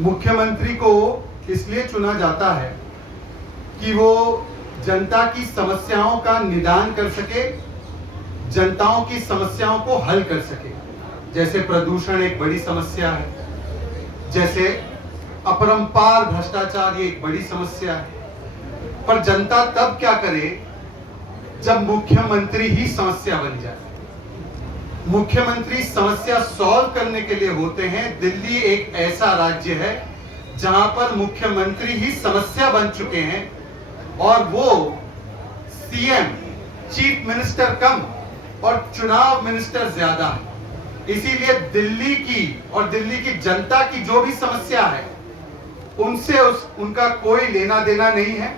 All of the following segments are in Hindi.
मुख्यमंत्री को इसलिए चुना जाता है कि वो जनता की समस्याओं का निदान कर सके, जनताओं की समस्याओं को हल कर सके। जैसे प्रदूषण एक बड़ी समस्या है, जैसे अपरंपार भ्रष्टाचार ये एक बड़ी समस्या है। पर जनता तब क्या करे जब मुख्यमंत्री ही समस्या बन जाए। मुख्यमंत्री समस्या सॉल्व करने के लिए होते हैं। दिल्ली एक ऐसा राज्य है जहां पर मुख्यमंत्री ही समस्या बन चुके हैं और वो सीएम, चीफ मिनिस्टर कम और चुनाव मिनिस्टर ज्यादा है। इसीलिए दिल्ली की और दिल्ली की जनता की जो भी समस्या है उनसे उनका कोई लेना देना नहीं है।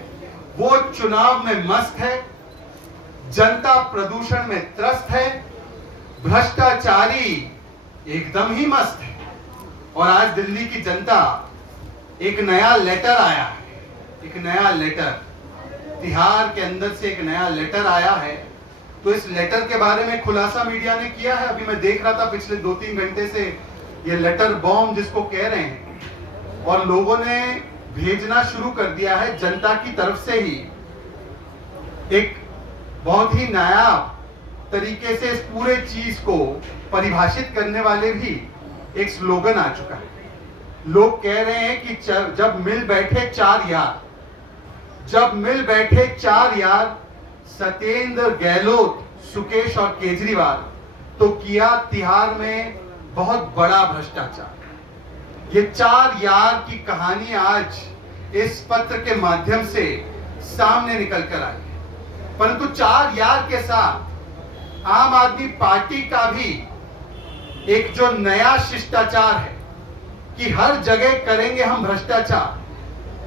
वो चुनाव में मस्त है, जनता प्रदूषण में त्रस्त है, भ्रष्टाचारी एकदम ही मस्त है। और आज दिल्ली की जनता, एक नया लेटर आया है, एक नया लेटर तिहाड़ के अंदर से एक नया लेटर आया है। तो इस लेटर के बारे में खुलासा मीडिया ने किया है। अभी मैं देख रहा था पिछले 2-3 घंटे से ये लेटर बॉम्ब जिसको कह रहे हैं, और लोगों ने भेजना शुरू कर दिया है जनता की तरफ से ही। एक बहुत ही नया तरीके से इस पूरे चीज को परिभाषित करने वाले भी एक स्लोगन आ चुका है। लोग कह रहे हैं कि जब मिल बैठे चार यार, जब मिल बैठे चार यार, सत्येंद्र गहलोत, सुकेश और केजरीवाल, तो किया तिहाड़ में बहुत बड़ा भ्रष्टाचार। ये चार यार की कहानी आज इस पत्र के माध्यम से सामने निकल कर आई है। परंतु चार यार के साथ आम आदमी पार्टी का भी एक जो नया शिष्टाचार है कि हर जगह करेंगे हम भ्रष्टाचार,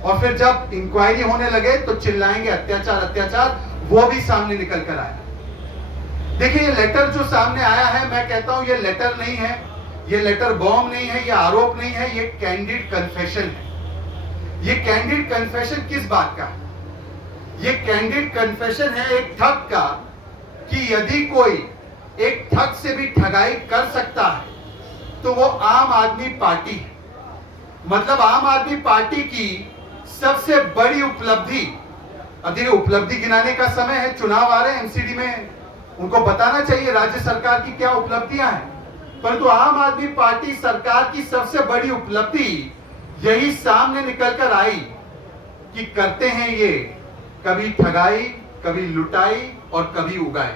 और फिर जब इंक्वायरी होने लगे तो चिल्लाएंगे अत्याचार अत्याचार, वो भी सामने निकल कर आया। देखिए ये लेटर जो सामने आया है, मैं कहता हूं ये लेटर नहीं है, ये लेटर बॉम्ब नहीं है, ये आरोप नहीं है, ये कैंडिड कन्फेशन है। ये कैंडिड कन्फेशन किस बात का है? ये कैंडिड कन्फेशन है एक ठग का, कि यदि कोई एक ठग से भी ठगाई कर सकता है तो वो आम आदमी पार्टी है। मतलब आम आदमी पार्टी की सबसे बड़ी उपलब्धि, अभी उपलब्धि गिनाने का समय है, चुनाव आ रहे हैं एमसीडी में, उनको बताना चाहिए राज्य सरकार की क्या उपलब्धियां हैं। परंतु आम आदमी पार्टी सरकार की सबसे बड़ी उपलब्धि यही सामने निकल कर आई कि करते हैं ये कभी ठगाई, कभी लुटाई और कभी उगाई।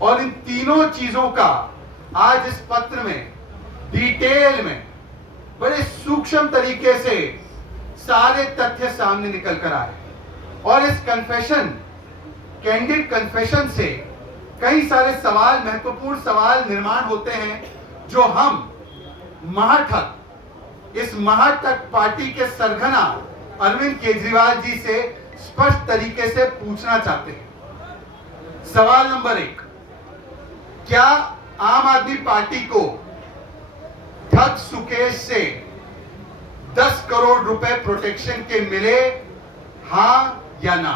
और इन तीनों चीजों का आज इस पत्र में डिटेल में बड़े सूक्ष्म तरीके से सारे तथ्य सामने निकल कर आए। और इस कन्फेशन, कैंडिड कन्फेशन से कई सारे सवाल, महत्वपूर्ण सवाल निर्माण होते हैं जो हम महाठग, इस महाठग पार्टी के सरगना अरविंद केजरीवाल जी से स्पष्ट तरीके से पूछना चाहते हैं। सवाल नंबर 1, क्या आम आदमी पार्टी को ठग सुकेश से 10 करोड़ रुपए प्रोटेक्शन के मिले, हां या ना?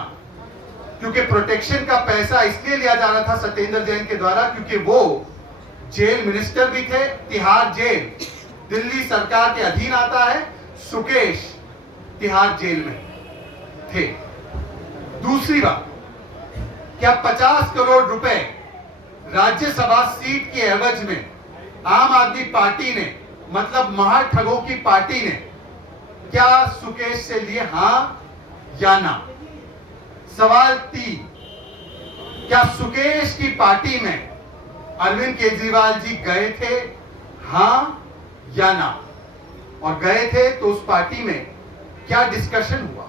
क्योंकि प्रोटेक्शन का पैसा इसलिए लिया जा रहा था सत्येंद्र जैन के द्वारा क्योंकि वो जेल मिनिस्टर भी थे। तिहाड़ जेल दिल्ली सरकार के अधीन आता है, सुकेश तिहाड़ जेल में थे। दूसरी बात, क्या 50 करोड़ रुपए राज्यसभा सीट के एवज में आम आदमी पार्टी ने, मतलब महाठगों की पार्टी ने, क्या सुकेश से लिए, हां या ना? सवाल 3, क्या सुकेश की पार्टी में अरविंद केजरीवाल जी गए थे, हां या ना? और गए थे तो उस पार्टी में क्या डिस्कशन हुआ,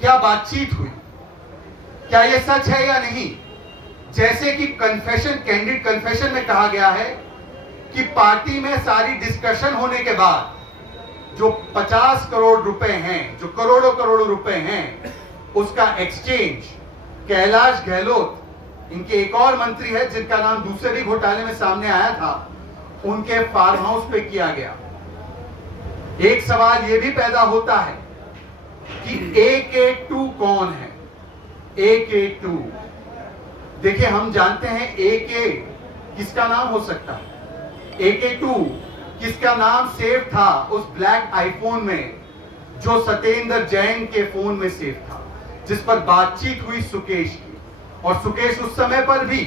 क्या बातचीत हुई, क्या यह सच है या नहीं? जैसे कि कन्फेशन, कैंडिड कन्फेशन में कहा गया है कि पार्टी में सारी डिस्कशन होने के बाद जो 50 करोड़ रुपए हैं, जो करोड़ों करोड़ों रुपए हैं, उसका एक्सचेंज कैलाश गहलोत, इनके एक और मंत्री है जिनका नाम दूसरे भी घोटाले में सामने आया था, उनके फार्म हाउस पे किया गया। एक सवाल यह भी पैदा होता है कि AK2 कौन है? AK2, देखिए हम जानते हैं AK किसका नाम हो सकता है। AK2 किसका नाम सेव था उस ब्लैक आईफोन में जो सत्येंद्र जैन के फोन में सेव था, जिस पर बातचीत हुई सुकेश की। और सुकेश उस समय पर भी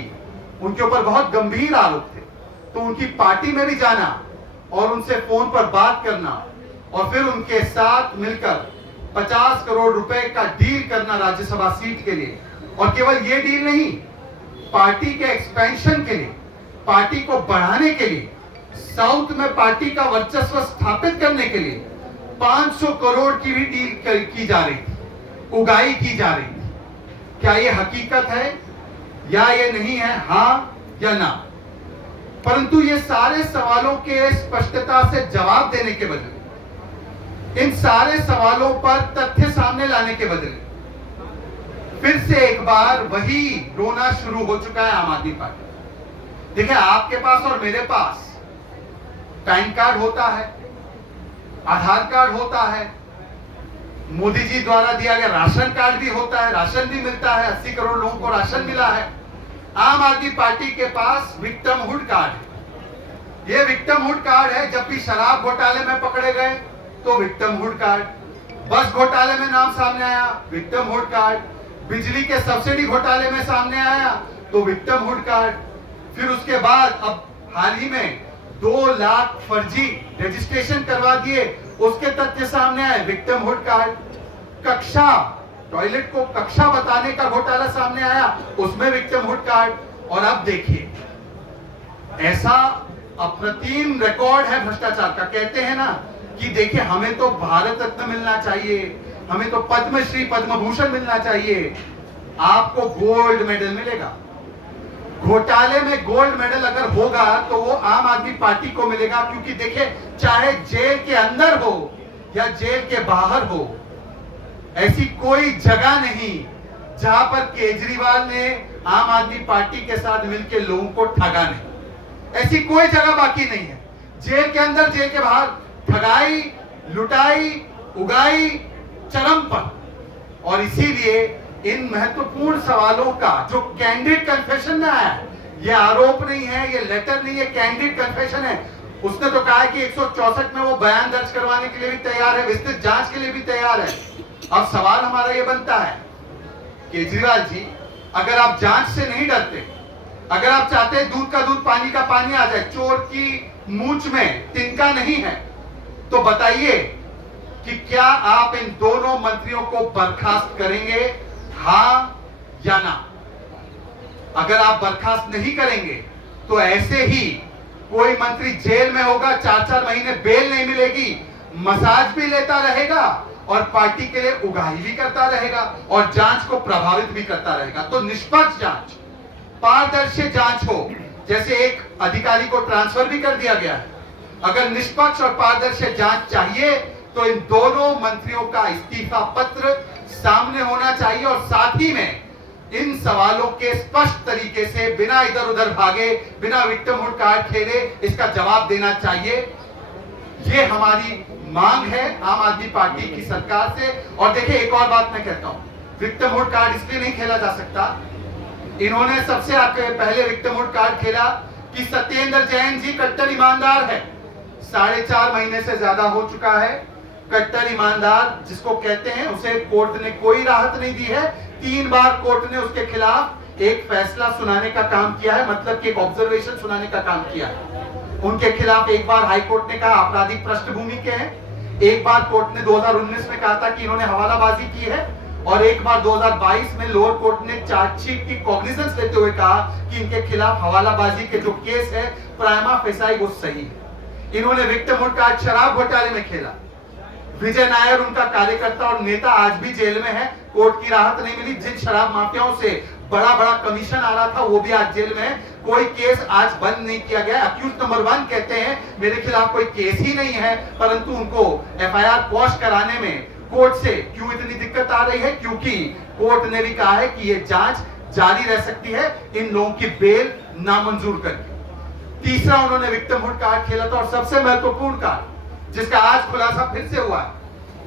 उनके ऊपर बहुत गंभीर आरोप थे, तो उनकी पार्टी में भी जाना और उनसे फोन पर बात करना और फिर उनके साथ मिलकर 50 करोड़ रुपए का डील करना राज्यसभा सीट के लिए। और केवल ये डील नहीं, पार्टी के एक्सपेंशन के लिए, पार्टी को बढ़ाने के लिए, साउथ में पार्टी का वर्चस्व स्थापित करने के लिए 500 करोड़ की भी डील की जा रही थी, उगाई की जा रही थी। क्या ये हकीकत है या ये नहीं है, हाँ या ना? परंतु ये सारे सवालों के स्पष्टता से जवाब देने के बदले, इन सारे सवालों पर तथ्य सामने लाने के बदले फिर से एक बार वही रोना शुरू हो चुका है आम आदमी पार्टी। देखिए, आपके पास और मेरे पास पैन कार्ड होता है, आधार कार्ड होता है, मोदी जी द्वारा दिया गया राशन कार्ड भी होता है, राशन भी मिलता है, 80 करोड़ लोगों को राशन मिला है। आम आदमी पार्टी के पास विक्टिमहुड कार्ड है। ये विक्टिमहुड कार्ड है, जब भी शराब घोटाले में पकड़े गए तो विक्टिमहुड कार्ड, बस घोटाले में नाम सामने आया विक्टिमहुड कार्ड, बिजली के सब्सिडी घोटाले में सामने आया तो विक्टिमहुड कार्ड, फिर उसके बाद अब हाल ही में 2 लाख फर्जी रजिस्ट्रेशन करवा दिए, उसके तथ्य सामने आए विक्टिमहुड कार्ड। कक्षा, टॉयलेट को कक्षा बताने का घोटाला सामने आया, उसमें विक्टिमहुड कार्ड। और अब देखिए, ऐसा अप्रतिम रिकॉर्ड है भ्रष्टाचार का। कहते हैं ना कि देखिए, हमें तो भारत रत्न मिलना चाहिए, हमें तो पद्मश्री पद्म भूषण मिलना चाहिए, आपको गोल्ड मेडल मिलेगा। घोटाले में गोल्ड मेडल अगर होगा तो वो आम आदमी पार्टी को मिलेगा, क्योंकि देखिए, चाहे जेल के अंदर हो या जेल के बाहर हो, ऐसी कोई जगह नहीं जहां पर केजरीवाल ने आम आदमी पार्टी के साथ मिलकर लोगों को ठगा नहीं। ऐसी कोई जगह बाकी नहीं है। जेल के अंदर, जेल के बाहर ठगाई, लुटाई, उगाई चरम पर। और इसीलिए इन महत्वपूर्ण सवालों का जो कैंडिड कन्फेशन में आया है, ये आरोप नहीं है, ये लेटर नहीं है, कैंडिड कन्फेशन है। उसने तो कहा है कि 164 में वो बयान दर्ज करवाने के लिए भी तैयार है, विस्तृत जांच के लिए भी तैयार है। अब सवाल हमारा ये बनता है, केजरीवाल जी, अगर आप जांच से नहीं डरते, अगर आप चाहते दूध का दूध पानी का पानी आ जाए, चोर की मूंछ में तिनका नहीं है, तो बताइए कि क्या आप इन दोनों मंत्रियों को बर्खास्त करेंगे, हाँ या ना? अगर आप बर्खास्त नहीं करेंगे तो ऐसे ही कोई मंत्री जेल में होगा, 4-4 महीने बेल नहीं मिलेगी, मसाज भी लेता रहेगा और पार्टी के लिए उगाही भी करता रहेगा और जांच को प्रभावित भी करता रहेगा। तो निष्पक्ष जांच, पारदर्शी जांच हो, जैसे एक अधिकारी को ट्रांसफर भी कर दिया गया है। अगर निष्पक्ष और पारदर्शी जांच चाहिए तो इन दोनों मंत्रियों का इस्तीफा पत्र सामने होना चाहिए और साथ ही में इन सवालों के स्पष्ट तरीके से, बिना इधर उधर भागे, बिना विक्टिमहुड कार्ड खेले, इसका जवाब देना चाहिए। ये हमारी मांग है आम आदमी पार्टी की सरकार से। और देखिए, एक और बात मैं कहता हूं, विक्टिमहुड कार्ड इसलिए नहीं खेला जा सकता, इन्होंने सबसे आगे पहले विक्टिमहुड कार्ड खेला कि सत्येंद्र जैन जी कट्टर ईमानदार है। 4.5 महीने से ज्यादा हो चुका है। कट्टर ईमानदार जिसको कहते हैं, उसे कोर्ट ने कोई राहत नहीं दी है। 3 बार कोर्ट ने उसके खिलाफ एक फैसला सुनाने का काम किया है, मतलब कि एक ऑब्जर्वेशन सुनाने का काम किया है। उनके खिलाफ एक बार हाई कोर्ट ने कहा आपराधिक पृष्ठभूमि के हैं, एक बार कोर्ट ने 2019 में कहा था कि इन्होंने हवालाबाजी की है, और एक बार 2022 में लोअर कोर्ट ने चार्जशीट की कॉग्निजेंस लेते हुए कहा कि इनके खिलाफ हवालाबाजी के जो केस है प्राइमा फेसाई वो सही है। इन्होंने विक्टिमहुड कार्ड शराब घोटाले में खेला। विजय नायर उनका कार्यकर्ता और नेता आज भी जेल में है, कोर्ट की राहत नहीं मिली। जिन शराब माफियाओं से बड़ा बड़ा कमीशन आ रहा था वो भी आज जेल में है। कोई केस आज बंद नहीं किया गया। अक्यूज नंबर 1 कहते हैं मेरे खिलाफ कोई केस ही नहीं है, परंतु उनको एफआईआर क्वॉश कराने में कोर्ट से क्यों इतनी दिक्कत आ रही है? क्योंकि कोर्ट ने भी कहा है कि ये जांच जारी रह सकती है इन लोगों की बेल नामंजूर करके। तीसरा उन्होंने विक्टिमहुड कार्ड खेला था, और सबसे महत्वपूर्ण कार्ड जिसका आज खुलासा फिर से हुआ है,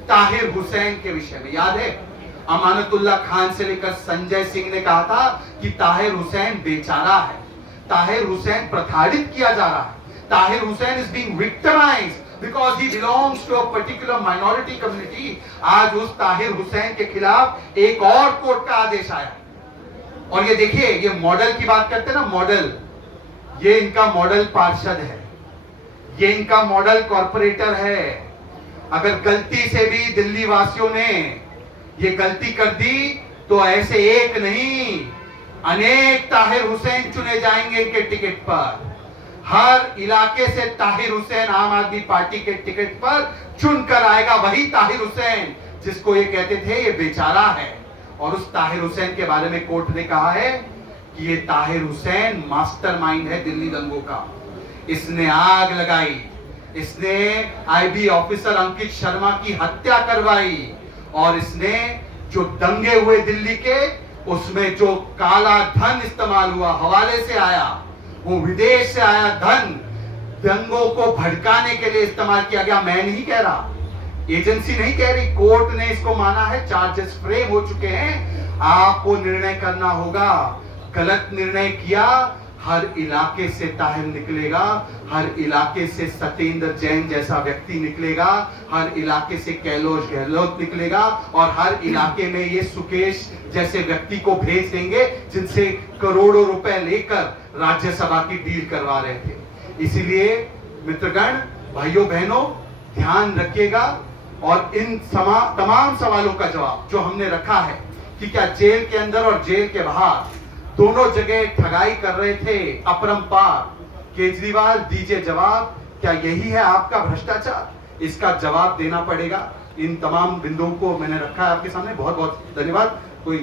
ताहिर हुसैन के विषय में। याद है, अमानतुल्लाह खान से लेकर संजय सिंह ने कहा था कि ताहिर हुसैन बेचारा है, ताहिर हुसैन प्रताड़ित किया जा रहा है, Tahir Hussain is being victimized because he belongs to a particular minority community. आज उस ताहिर हुसैन के खिलाफ एक और कोर्ट का आदेश आया। और ये देखिए, ये मॉडल की बात करते हैं ना, मॉडल, ये इनका मॉडल पार्षद है, ये इनका मॉडल कॉर्पोरेटर है। अगर गलती से भी दिल्ली वासियों ने ये गलती कर दी तो ऐसे एक नहीं अनेक ताहिर हुसैन चुने जाएंगे इनके टिकट पर। हर इलाके से ताहिर हुसैन आम आदमी पार्टी के टिकट पर चुनकर आएगा, वही ताहिर हुसैन जिसको ये कहते थे ये बेचारा है। और उस ताहिर हुसैन के बारे में कोर्ट ने कहा है कि ये ताहिर हुसैन मास्टरमाइंड है दिल्ली दंगों का। इसने आग लगाई, इसने आईबी ऑफिसर अंकित शर्मा की हत्या करवाई, और इसने जो दंगे हुए दिल्ली के, उसमें जो काला धन इस्तेमाल हुआ, हवाले से आया, वो विदेश से आया धन दंगों को भड़काने के लिए इस्तेमाल किया गया। मैं नहीं कह रहा, एजेंसी नहीं कह रही, कोर्ट ने इसको माना है, चार्जेस फ्रेम हो चुके हैं। आपको निर्णय करना होगा। गलत निर्णय किया, हर इलाके से ताहिर निकलेगा, हर इलाके से सत्येंद्र जैन जैसा व्यक्ति निकलेगा, हर इलाके से कैलाश गहलोत निकलेगा, और हर इलाके में ये सुकेश जैसे व्यक्ति को भेज देंगे जिनसे करोड़ों रुपए लेकर राज्यसभा की डील करवा रहे थे। इसीलिए मित्रगण, भाइयों बहनों, ध्यान रखिएगा और इन तमाम सवालों का जवाब जो हमने रखा है कि क्या जेल के अंदर और जेल के बाहर दोनों जगह ठगाई कर रहे थे अपरंपार, केजरीवाल दीजिए जवाब। क्या यही है आपका भ्रष्टाचार? इसका जवाब देना पड़ेगा। इन तमाम बिंदुओं को मैंने रखा है आपके सामने। बहुत बहुत धन्यवाद। कोई